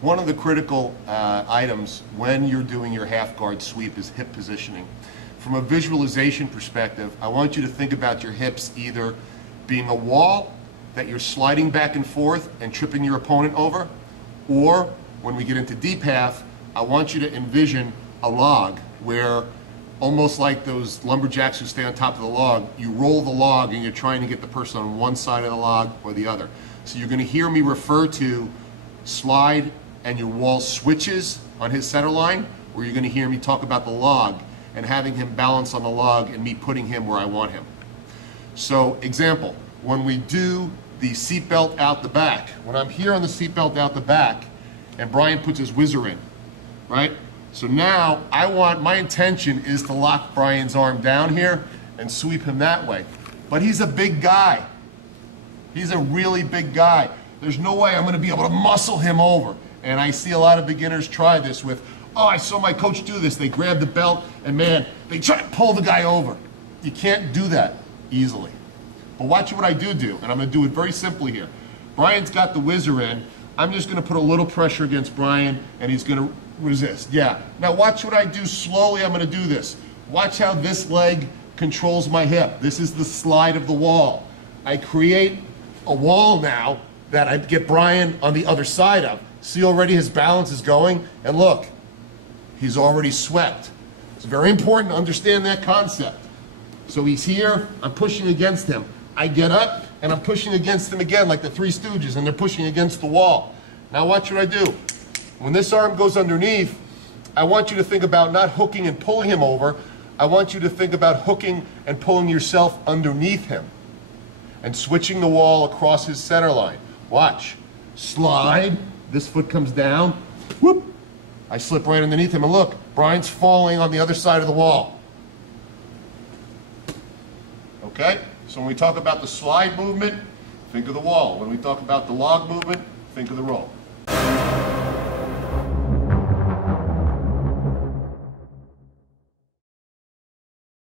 One of the critical items when you're doing your half guard sweep is hip positioning. From a visualization perspective, I want you to think about your hips either being a wall that you're sliding back and forth and tripping your opponent over, or when we get into deep half, I want you to envision a log where, almost like those lumberjacks who stay on top of the log, you roll the log and you're trying to get the person on one side of the log or the other. So you're going to hear me refer to slide and your wall switches on his center line, or you're going to hear me talk about the log and having him balance on the log and me putting him where I want him. So example, when we do the seatbelt out the back, when I'm here on the seatbelt out the back and Brian puts his whizzer in, right? So now my intention is to lock Brian's arm down here and sweep him that way. But he's a big guy. He's a really big guy. There's no way I'm going to be able to muscle him over. And I see a lot of beginners try this with, oh, I saw my coach do this. They grab the belt and man, they try to pull the guy over. You can't do that easily. But watch what I do, and I'm going to do it very simply here. Brian's got the whizzer in. I'm just going to put a little pressure against Brian and he's going to resist. Yeah. Now watch what I do slowly. I'm going to do this. Watch how this leg controls my hip. This is the slide of the wall. I create a wall now that I get Brian on the other side of. See already his balance is going, and look, he's already swept. It's very important to understand that concept. So he's here, I'm pushing against him. I get up and I'm pushing against him again like the Three Stooges, and they're pushing against the wall. Now watch what I do. When this arm goes underneath, I want you to think about not hooking and pulling him over. I want you to think about hooking and pulling yourself underneath him and switching the wall across his center line. Watch. Slide. This foot comes down. Whoop. I slip right underneath him, and look, Brian's falling on the other side of the wall. Okay? So when we talk about the slide movement, think of the wall. When we talk about the log movement, think of the roll.